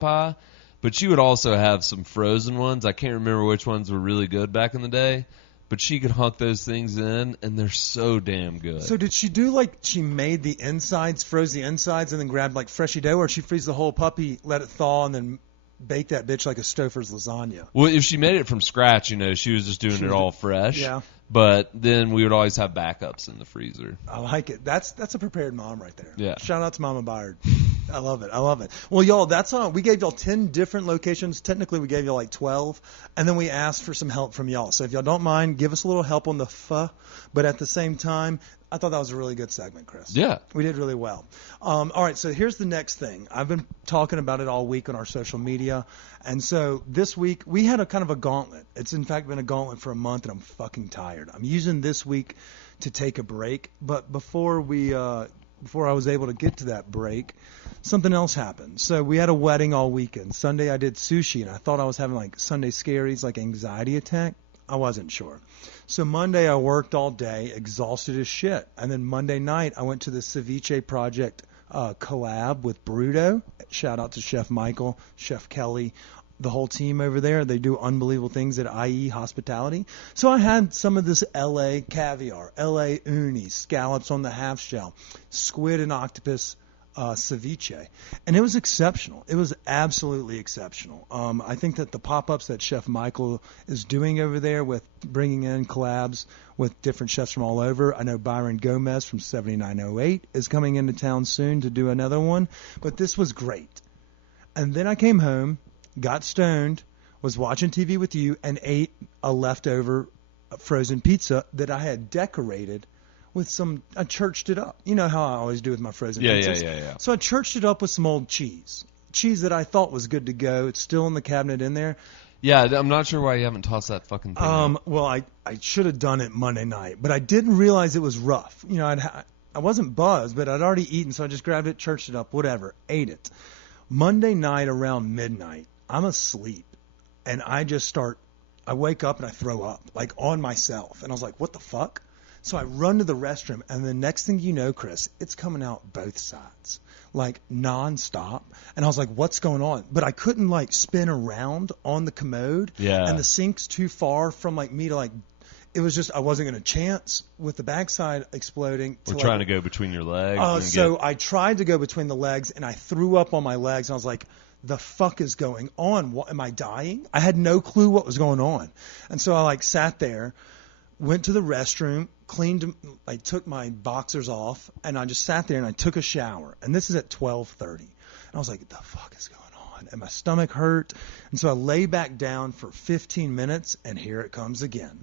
pie, but she would also have some frozen ones. I can't remember which ones were really good back in the day, but she could hunk those things in, and they're so damn good. So did she do like she made the insides, froze the insides, and then grabbed like freshy dough, or did she freeze the whole puppy, let it thaw, and then bake that bitch like a Stouffer's lasagna? Well, if she made it from scratch, she was just doing it all fresh. Yeah. But then we would always have backups in the freezer. I like it. That's a prepared mom right there. Yeah. Shout out to Mama Byard. I love it. Well, y'all, we gave y'all 10 different locations. Technically, we gave y'all like 12. And then we asked for some help from y'all. So if y'all don't mind, give us a little help on the pho. But at the same time, I thought that was a really good segment, Chris. Yeah. We did really well. All right, so here's the next thing. I've been talking about it all week on our social media. And so this week, we had a kind of a gauntlet. It's, in fact, been a gauntlet for a month, and I'm fucking tired. I'm using this week to take a break. But before I was able to get to that break, something else happened. So we had a wedding all weekend. Sunday, I did sushi, and I thought I was having, like, Sunday scaries, like anxiety attack. I wasn't sure. So Monday I worked all day, exhausted as shit. And then Monday night I went to the Ceviche Project collab with Bruto. Shout out to Chef Michael, Chef Kelly, the whole team over there. They do unbelievable things at IE Hospitality. So I had some of this LA caviar, LA uni, scallops on the half shell, squid and octopus ceviche, and it was exceptional. It was absolutely exceptional. I think that the pop-ups that Chef Michael is doing over there with bringing in collabs with different chefs from all over. I know Byron Gomez from 7908 is coming into town soon to do another one, but this was great. And then I came home, got stoned, was watching TV with you, and ate a leftover frozen pizza that I had decorated with I churched it up. You know how I always do with my frozen pizzas. Yeah. So I churched it up with some old cheese that I thought was good to go. It's still in the cabinet in there. Yeah, I'm not sure why you haven't tossed that fucking thing out. Well, I should have done it Monday night, but I didn't realize it was rough. I wasn't buzzed, but I'd already eaten, so I just grabbed it, churched it up, whatever, ate it. Monday night around midnight, I'm asleep, and I wake up and I throw up, like on myself. And I was like, what the fuck? So I run to the restroom, and the next thing you know, Chris, it's coming out both sides, like nonstop. And I was like, what's going on? But I couldn't like spin around on the commode. Yeah. And the sink's too far from like me to like, it was just, I wasn't going to chance with the backside exploding. We're trying to go between your legs. I tried to go between the legs, and I threw up on my legs, and I was like, the fuck is going on? What, am I dying? I had no clue what was going on. And so I like sat there, went to the restroom, I took my boxers off, and I just sat there and I took a shower. And this is at 12:30. And I was like, the fuck is going on? And my stomach hurt. And so I lay back down for 15 minutes, and here it comes again.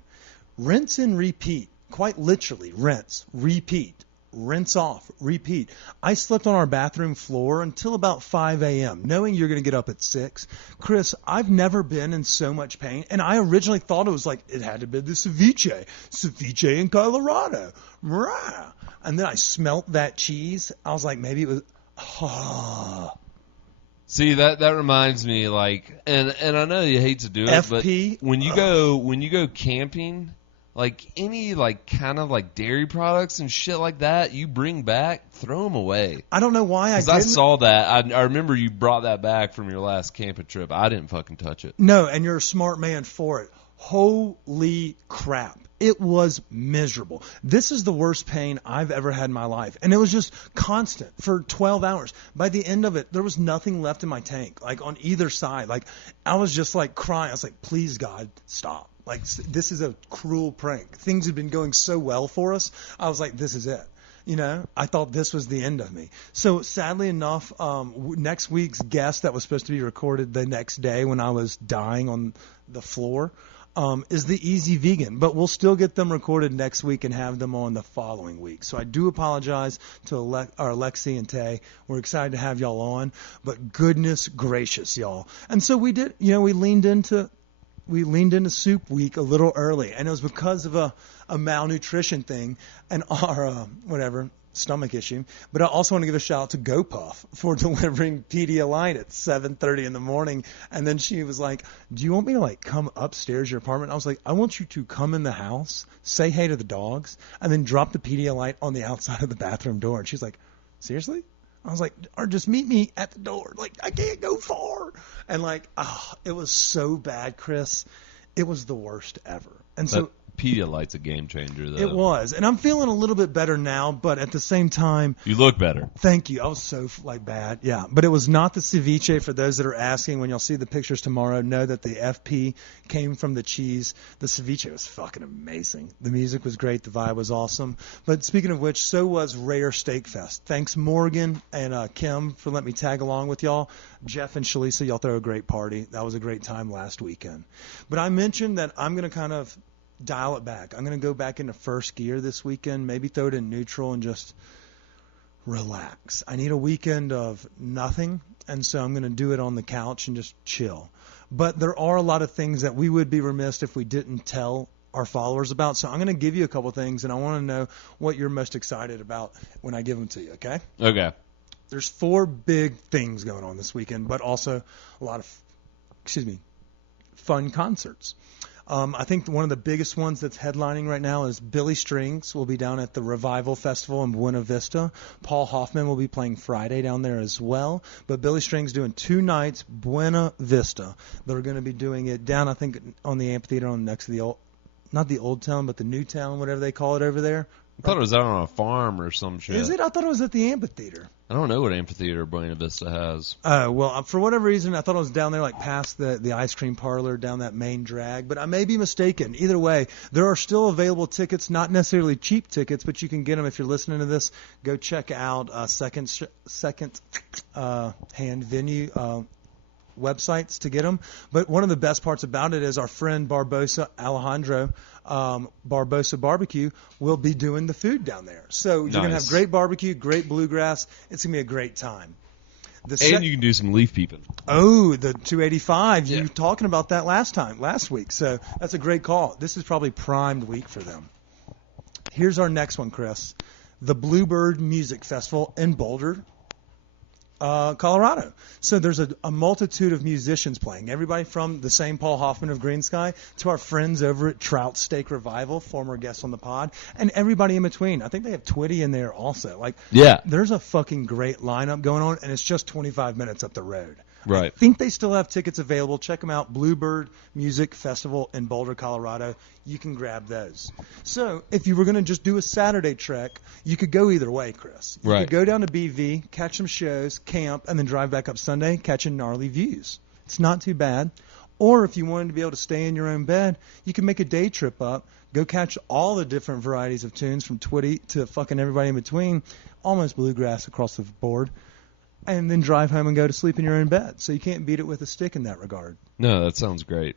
Rinse and repeat. Quite literally, rinse, repeat. Rinse off, repeat. I slept on our bathroom floor until about 5 a.m., knowing you're going to get up at 6. Chris, I've never been in so much pain, and I originally thought it was like it had to be the ceviche in Colorado. And then I smelt that cheese. I was like, maybe it was... See, that reminds me, like, and I know you hate to do it, FP? But when you go camping, like any like kind of like dairy products and shit like that, you bring back, throw them away. I don't know why I didn't. I saw that. I remember you brought that back from your last camping trip. I didn't fucking touch it. No, and you're a smart man for it. Holy crap. It was miserable. This is the worst pain I've ever had in my life. And it was just constant for 12 hours. By the end of it, there was nothing left in my tank, like on either side. Like I was just like crying. I was like, please, God, stop. Like, this is a cruel prank. Things had been going so well for us. I was like, this is it. I thought this was the end of me. So sadly enough, next week's guest that was supposed to be recorded the next day when I was dying on the floor is the Easy Vegan. But we'll still get them recorded next week and have them on the following week. So I do apologize to Alexi and Tay. We're excited to have y'all on. But goodness gracious, y'all. And so we did, we leaned into Soup Week a little early, and it was because of a malnutrition thing and our stomach issue. But I also want to give a shout out to GoPuff for delivering Pedialyte at 7:30 in the morning. And then she was like, "Do you want me to like come upstairs your apartment?" I was like, "I want you to come in the house, say hey to the dogs, and then drop the Pedialyte on the outside of the bathroom door." And she's like, "Seriously?" I was like, or just meet me at the door. Like, I can't go far. And like, it was so bad, Chris. It was the worst ever. And so Pedialyte's a game changer, though. it was. And I'm feeling a little bit better now, but at the same time, You look better. thank you. I was so bad. Yeah. But it was not the ceviche. For those that are asking, when y'all see the pictures tomorrow, know that the FP came from the cheese. The ceviche was fucking amazing. The music was great. The vibe was awesome. But speaking of which, so was Rare Steak Fest. Thanks, Morgan and Kim, for letting me tag along with y'all. Jeff and Shalisa, y'all throw a great party. That was a great time last weekend. But I mentioned that I'm going to kind of dial it back. I'm going to go back into first gear this weekend, maybe throw it in neutral and just relax. I need a weekend of nothing, and so I'm going to do it on the couch and just chill. But there are a lot of things that we would be remiss if we didn't tell our followers about. So I'm going to give you a couple things, and I want to know what you're most excited about when I give them to you, okay? Okay. There's 4 big things going on this weekend, but also a lot of, fun concerts. I think one of the biggest ones that's headlining right now is Billy Strings will be down at the Revival Festival in Buena Vista. Paul Hoffman will be playing Friday down there as well. But Billy Strings doing 2 nights, Buena Vista. They're going to be doing it down, I think, on the amphitheater on next to the old, not the old town, but the new town, whatever they call it over there. I thought it was out on a farm or some shit. Is it? I thought it was at the amphitheater. I don't know what amphitheater Buena Vista has. Well, for whatever reason, I thought it was down there, like past the ice cream parlor, down that main drag. But I may be mistaken. Either way, there are still available tickets, not necessarily cheap tickets, but you can get them if you're listening to this. Go check out second hand venue websites to get them. But one of the best parts about it is our friend Barbosa Alejandro, Barbosa Barbecue, will be doing the food down there. So you're going to have great barbecue, great bluegrass. It's going to be a great time. And you can do some leaf peeping. Oh, the 285. Yeah. You were talking about that last week. So that's a great call. This is probably primed week for them. Here's our next one, Chris. The Bluebird Music Festival in Boulder, Colorado. So there's a multitude of musicians playing. Everybody from the same Paul Hoffman of Green Sky to our friends over at Trout Steak Revival, former guests on the pod, and everybody in between. I think they have Twitty in there also. There's a fucking great lineup going on, and it's just 25 minutes up the road. Right. I think they still have tickets available. Check them out. Bluebird Music Festival in Boulder, Colorado. You can grab those. So if you were going to just do a Saturday trek, you could go either way, Chris. You could go down to BV, catch some shows, camp, and then drive back up Sunday, catching gnarly views. It's not too bad. Or if you wanted to be able to stay in your own bed, you can make a day trip up, go catch all the different varieties of tunes from Twitty to fucking everybody in between, almost bluegrass across the board, and then drive home and go to sleep in your own bed. So you can't beat it with a stick in that regard. No, that sounds great.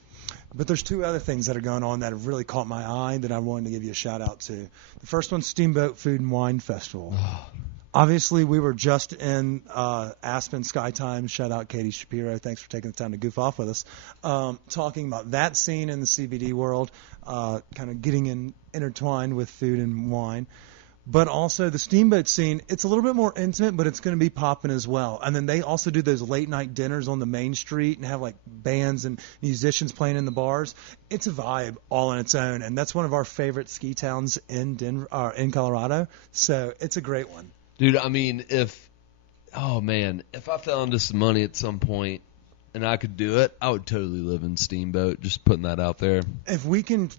But there's 2 other things that are going on that have really caught my eye that I wanted to give you a shout out to. The first one's Steamboat Food and Wine Festival. Obviously, we were just in Aspen Sky Times. Shout out Katie Shapiro. Thanks for taking the time to goof off with us. Talking about that scene in the CBD world, kind of getting intertwined with food and wine. But also the Steamboat scene, it's a little bit more intimate, but it's going to be popping as well. And then they also do those late night dinners on the main street and have like bands and musicians playing in the bars. It's a vibe all on its own, and that's one of our favorite ski towns in in Colorado. So it's a great one. Dude, I mean, if I fell into some money at some point and I could do it, I would totally live in Steamboat. Just putting that out there. If we can,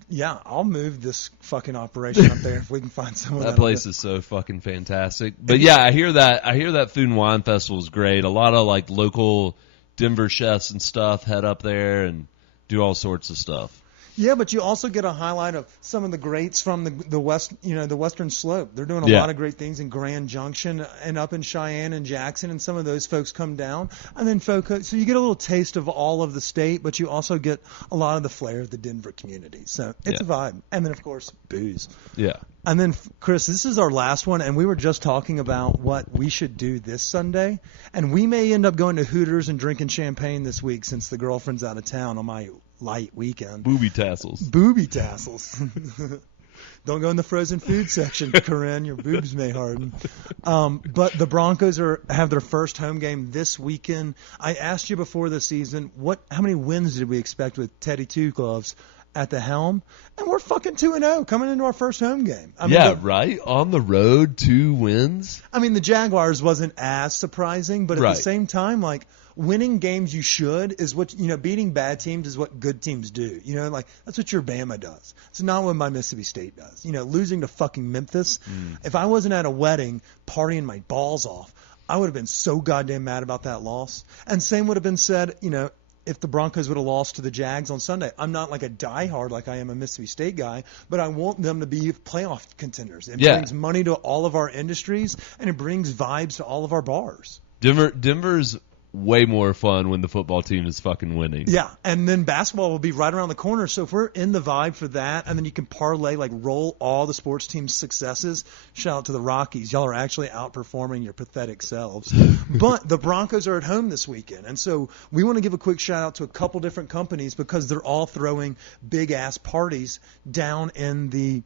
I'll move this fucking operation up there if we can find someone. That place is so fucking fantastic. But yeah, I hear that Food and Wine Festival is great. A lot of like local Denver chefs and stuff head up there and do all sorts of stuff. Yeah, but you also get a highlight of some of the greats from the west, the Western Slope. They're doing a lot of great things in Grand Junction and up in Cheyenne and Jackson, and some of those folks come down. And then so you get a little taste of all of the state, but you also get a lot of the flair of the Denver community. So it's a vibe. And then, of course, booze. Yeah. And then, Chris, this is our last one, and we were just talking about what we should do this Sunday. And we may end up going to Hooters and drinking champagne this week since the girlfriend's out of town on my light weekend. Booby tassels. Booby tassels. Don't go in the frozen food section, Corinne. Your boobs may harden. But the Broncos have their first home game this weekend. I asked you before the season, how many wins did we expect with Teddy Two Gloves? at the helm, and we're fucking 2-0 coming into our first home game. I mean, right? On the road, 2 wins. I mean, the Jaguars wasn't as surprising, but at the same time, like, winning games you should is what, beating bad teams is what good teams do. Like, that's what your Bama does. It's not what my Mississippi State does. Losing to fucking Memphis. If I wasn't at a wedding partying my balls off, I would have been so goddamn mad about that loss. And same would have been said, if the Broncos would have lost to the Jags on Sunday. I'm not like a diehard like I am a Mississippi State guy, but I want them to be playoff contenders. It brings money to all of our industries, and it brings vibes to all of our bars. Denver's way more fun when the football team is fucking winning. Yeah, and then basketball will be right around the corner. So if we're in the vibe for that, and then you can parlay, like roll all the sports teams' successes, shout out to the Rockies. Y'all are actually outperforming your pathetic selves. But the Broncos are at home this weekend. And so we want to give a quick shout out to a couple different companies because they're all throwing big-ass parties down in the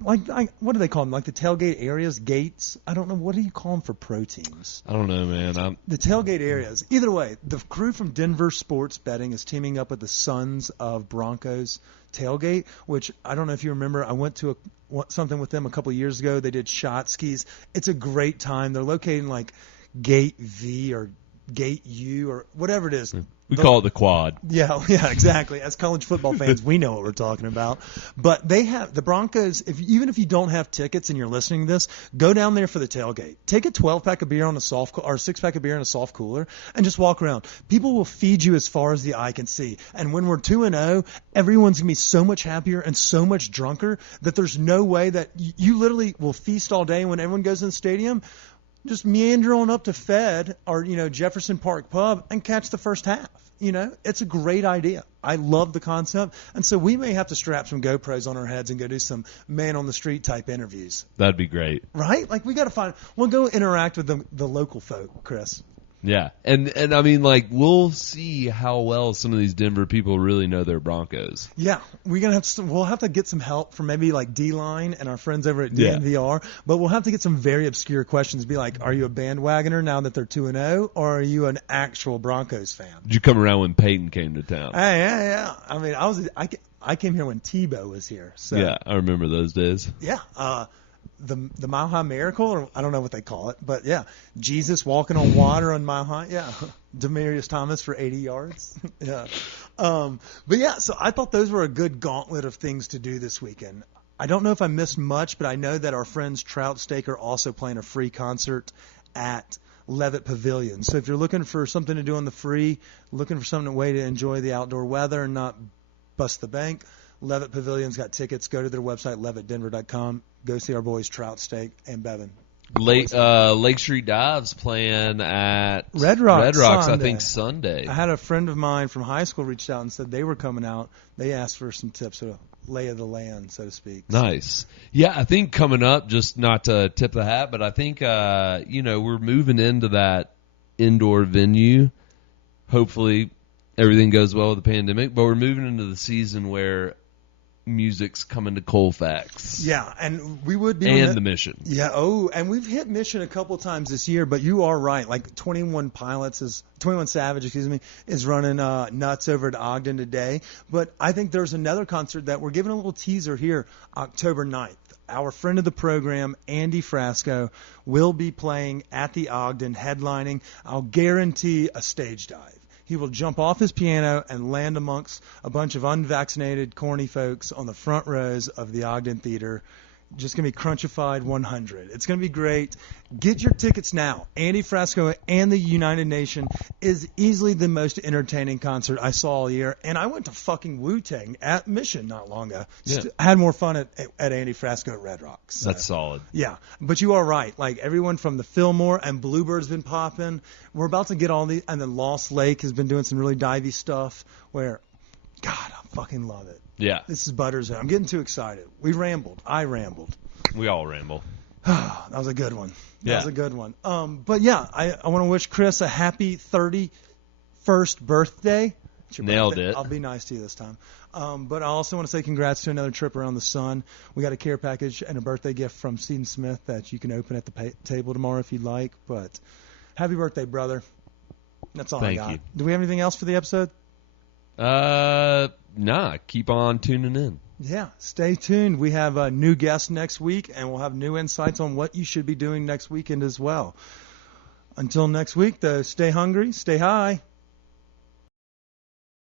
what do they call them? Like the tailgate areas, gates? I don't know. What do you call them for pro teams? I don't know, man. The tailgate areas. Either way, the crew from Denver Sports Betting is teaming up with the Sons of Broncos Tailgate, which I don't know if you remember. I went to something with them a couple of years ago. They did shot skis. It's a great time. They're located in like Gate V or Gate U or whatever it is. We call it the quad. Yeah, exactly. As college football fans, we know what we're talking about. But they have the Broncos. Even if you don't have tickets and you're listening to this, go down there for the tailgate. Take a 12-pack of beer on a soft or a 6-pack of beer in a soft cooler and just walk around. People will feed you as far as the eye can see. And when we're 2-0, everyone's gonna be so much happier and so much drunker that there's no way that you literally will feast all day. When everyone goes in the stadium, just meander on up to Fed or, Jefferson Park Pub and catch the first half. It's a great idea. I love the concept. And so we may have to strap some GoPros on our heads and go do some man on the street type interviews. That'd be great. Right? Like we got to we'll go interact with the local folk, Chris. Yeah. And I mean, like, we'll see how well some of these Denver people really know their Broncos. Yeah. We'll have to get some help from maybe like D-Line and our friends over at DNVR, but we'll have to get some very obscure questions. Be like, are you a bandwagoner now that they're 2-0, or are you an actual Broncos fan? Did you come around when Peyton came to town? Yeah. I mean, I came here when Tebow was here. So. Yeah, I remember those days. Yeah. The Mile High Miracle, or I don't know what they call it, but yeah, Jesus walking on water on Mile High, yeah, Demaryius Thomas for 80 yards, yeah. But yeah, so I thought those were a good gauntlet of things to do this weekend. I don't know if I missed much, but I know that our friends Trout Steak are also playing a free concert at Levitt Pavilion. So if you're looking for something to do on the free, looking for some way to enjoy the outdoor weather and not bust the bank, Levitt Pavilion's got tickets. Go to their website, levittdenver.com. Go see our boys Trout Steak and Bevan. Lake Street Dives playing at Red Rocks, I think Sunday. I had a friend of mine from high school reached out and said they were coming out. They asked for some tips, a lay of the land, so to speak. Nice. Yeah, I think coming up, just not to tip the hat, but I think we're moving into that indoor venue. Hopefully everything goes well with the pandemic, but we're moving into the season where music's coming to Colfax. Yeah, and we would be and the Mission. Yeah, and we've hit Mission a couple times this year, but you are right. Like 21 Savage, is running nuts over at Ogden today. But I think there's another concert that we're giving a little teaser here, October 9th. Our friend of the program, Andy Frasco, will be playing at the Ogden, headlining. I'll guarantee a stage dive. He will jump off his piano and land amongst a bunch of unvaccinated, corny folks on the front rows of the Ogden Theater. Just going to be crunchified 100. It's going to be great. Get your tickets now. Andy Frasco and the United Nation is easily the most entertaining concert I saw all year. And I went to fucking Wu-Tang at Mission not long ago. Yeah. Had more fun at Andy Frasco at Red Rocks. So. That's solid. Yeah, but you are right. Like everyone from the Fillmore and Bluebird's been popping. We're about to get all these, and then Lost Lake has been doing some really divey stuff where, God, I fucking love it. Yeah. This is Butters. I'm getting too excited. We rambled. I rambled. We all ramble. That was a good one. That Yeah. was a good one. But yeah, I want to wish Chris a happy 31st birthday. It's your Nailed birthday. it. I'll be nice to you this time. But I also want to say congrats to another trip around the sun. We got a care package and a birthday gift from Seton Smith that you can open at the table tomorrow if you'd like. But happy birthday, brother. That's all Thank I got. you. Do we have anything else for the episode? keep on tuning in. Yeah, stay tuned. We have a new guest next week, and we'll have new insights on what you should be doing next weekend as well. Until next week, stay hungry, stay high.